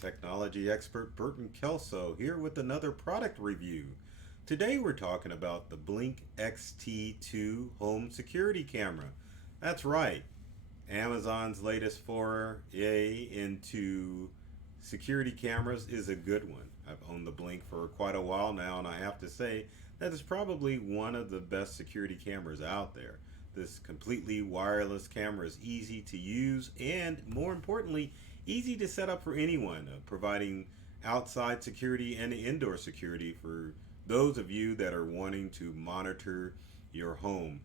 technology expert Burton Kelso here with another product review. Today we're talking about the Blink XT2 home security camera. That's right, Amazon's latest foray into security cameras is a good one. I've owned the Blink for quite a while now, and I have to say that it's probably one of the best security cameras out there. This completely wireless camera is easy to use and, more importantly, easy to set up for anyone, providing outside security and indoor security for those of you that are wanting to monitor your home.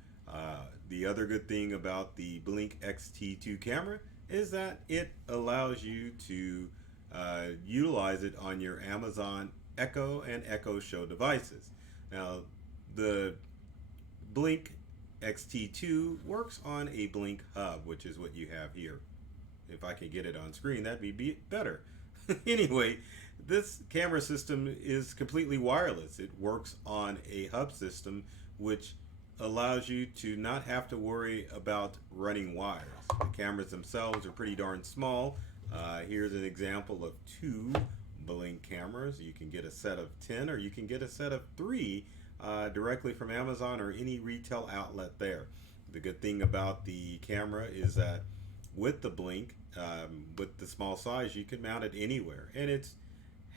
The other good thing about the Blink XT2 camera is that it allows you to utilize it on your Amazon Echo and Echo Show devices. Now, the Blink XT2 works on a Blink hub, which is what you have here. If I can get it on screen, that'd be better. Anyway, this camera system is completely wireless. It works on a hub system, which allows you to not have to worry about running wires. The cameras themselves are pretty darn small. Here's an example of two Blink cameras. You can get a set of 10 or you can get a set of 3 directly from Amazon or any retail outlet there. The good thing about the camera is that with the Blink, with the small size, you can mount it anywhere, and it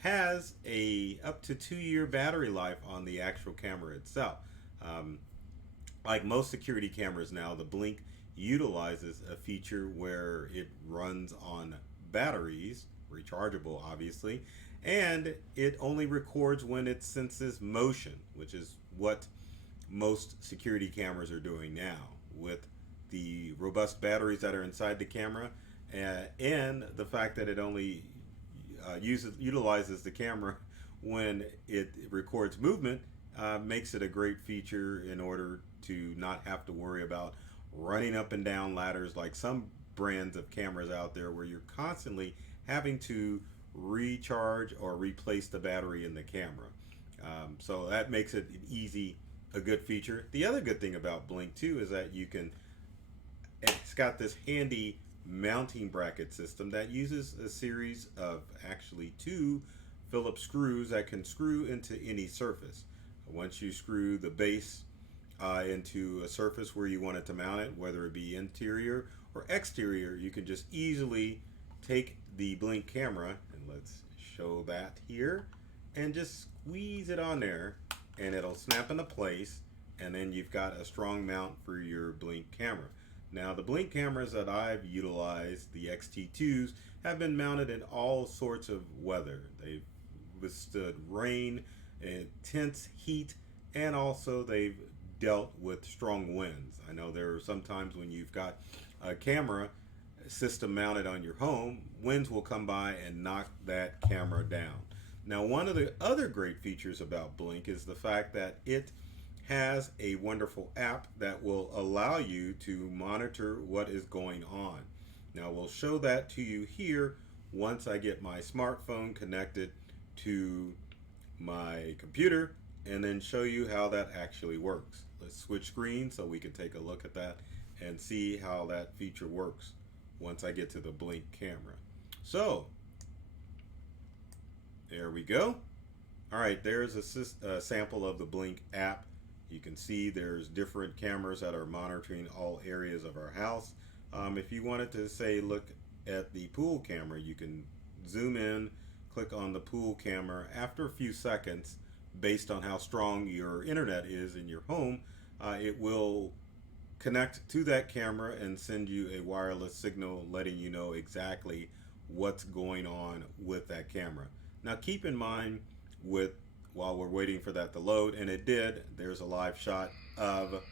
has a up to 2-year battery life on the actual camera itself. Like most security cameras now, the Blink utilizes a feature where it runs on batteries, rechargeable obviously, and it only records when it senses motion, which is what most security cameras are doing now with the robust batteries that are inside the camera, and the fact that it only utilizes the camera when it records movement, makes it a great feature in order to not have to worry about running up and down ladders like some brands of cameras out there where you're constantly having to recharge or replace the battery in the camera. So that makes it a good feature. The other good thing about Blink too is that it's got this handy mounting bracket system that uses a series of actually 2 Phillips screws that can screw into any surface. Once you screw the base into a surface where you want it to mount it, whether it be interior or exterior, you can just easily take the Blink camera, and let's show that here, and just squeeze it on there and it'll snap into place, and then you've got a strong mount for your Blink camera. Now, the Blink cameras that I've utilized, the XT2s, have been mounted in all sorts of weather. They've withstood rain, intense heat, and also they've dealt with strong winds. I know there are some times when you've got a camera system mounted on your home, winds will come by and knock that camera down. Now, one of the other great features about Blink is the fact that it has a wonderful app that will allow you to monitor what is going on. Now, we'll show that to you here once I get my smartphone connected to my computer, and then show you how that actually works. Let's switch screens so we can take a look at that and see how that feature works once I get to the Blink camera. So there we go. All right, there's a sample of the Blink app. You can see there's different cameras that are monitoring all areas of our house. If you wanted to say look at the pool camera, you can zoom in, click on the pool camera. After a few seconds, based on how strong your internet is in your home, it will connect to that camera and send you a wireless signal letting you know exactly what's going on with that camera. Now, keep in mind, while we're waiting for that to load, and it did, there's a live shot of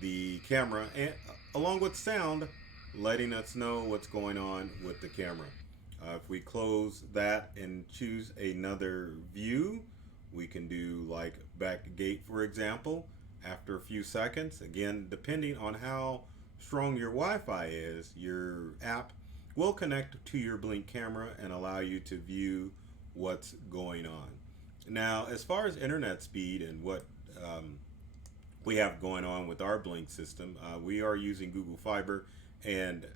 the camera and along with sound letting us know what's going on with the camera. If we close that and choose another view, we can do like back gate, for example. After a few seconds, again, depending on how strong your Wi-Fi is, your app will connect to your Blink camera and allow you to view what's going on. Now, as far as internet speed and what we have going on with our Blink system, we are using Google Fiber, and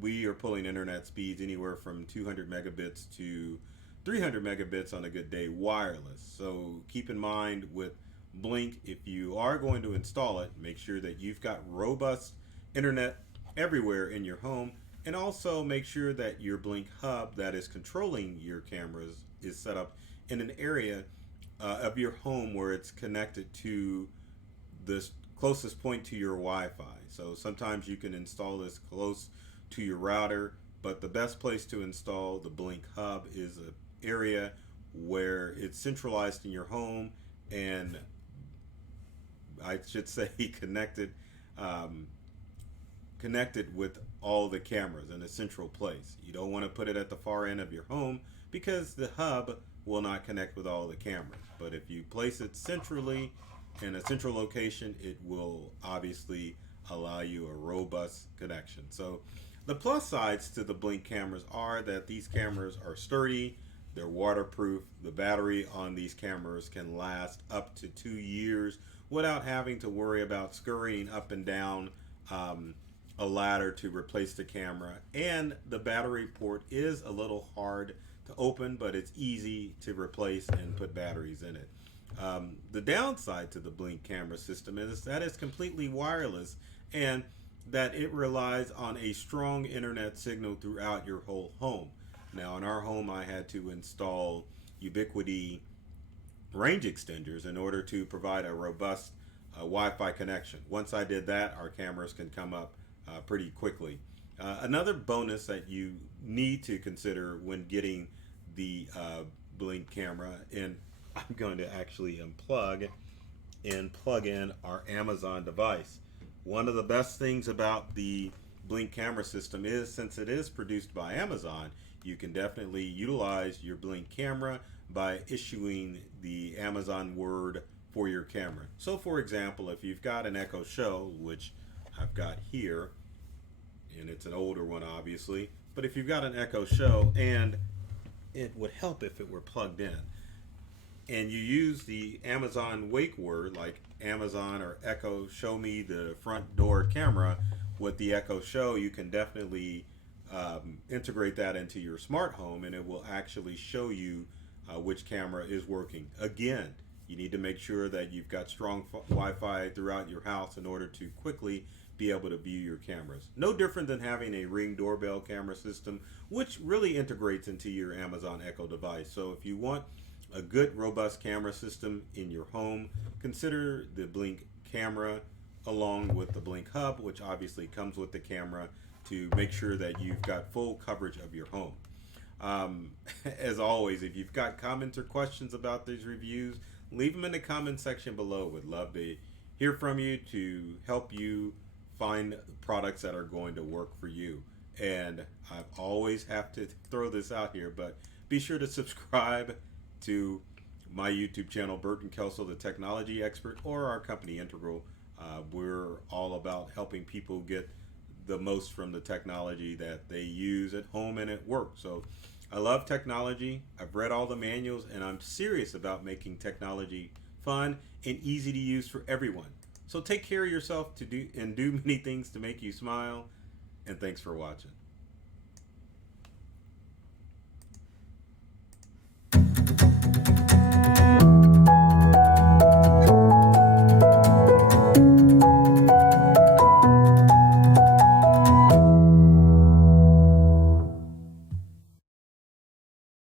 We are pulling internet speeds anywhere from 200 megabits to 300 megabits on a good day wireless. So keep in mind with Blink, if you are going to install it, make sure that you've got robust internet everywhere in your home, and also make sure that your Blink hub that is controlling your cameras is set up in an area of your home where it's connected to the closest point to your Wi-Fi. So sometimes you can install this close to your router, but the best place to install the Blink hub is an area where it's centralized in your home, and I should say connected connected with all the cameras in a central place. You don't want to put it at the far end of your home because the hub will not connect with all the cameras. But if you place it centrally in a central location, it will obviously allow you a robust connection. So the plus sides to the Blink cameras are that these cameras are sturdy, they're waterproof. The battery on these cameras can last up to 2 years without having to worry about scurrying up and down a ladder to replace the camera. And the battery port is a little hard to open, but it's easy to replace and put batteries in it. The downside to the Blink camera system is that it's completely wireless and that it relies on a strong internet signal throughout your whole home. Now in our home I had to install Ubiquiti range extenders in order to provide a robust Wi-Fi connection. Once I did that, our cameras can come up pretty quickly. Another bonus that you need to consider when getting the Blink camera, and I'm going to actually unplug and plug in our Amazon device. One of the best things about the Blink camera system is, since it is produced by Amazon, you can definitely utilize your Blink camera by issuing the Amazon word for your camera. So for example, if you've got an Echo Show, which I've got here, and it's an older one obviously, but if you've got an Echo Show, and it would help if it were plugged in, and you use the Amazon wake word like Amazon or Echo Show me the front door camera with the Echo Show, you can definitely integrate that into your smart home, and it will actually show you which camera is working. Again, you need to make sure that you've got strong Wi-Fi throughout your house in order to quickly be able to view your cameras. No different than having a Ring doorbell camera system, which really integrates into your Amazon Echo device. So if you want a good, robust camera system in your home, consider the Blink camera along with the Blink hub, which obviously comes with the camera, to make sure that you've got full coverage of your home. As always, if you've got comments or questions about these reviews, leave them in the comment section below. Would love to hear from you to help you find products that are going to work for you. And I always have to throw this out here, but be sure to subscribe to my YouTube channel, Burton Kelso, the technology expert, or our company Integral. We're all about helping people get the most from the technology that they use at home and at work. So I love technology. I've read all the manuals, and I'm serious about making technology fun and easy to use for everyone. So take care of yourself do many things to make you smile, and thanks for watching.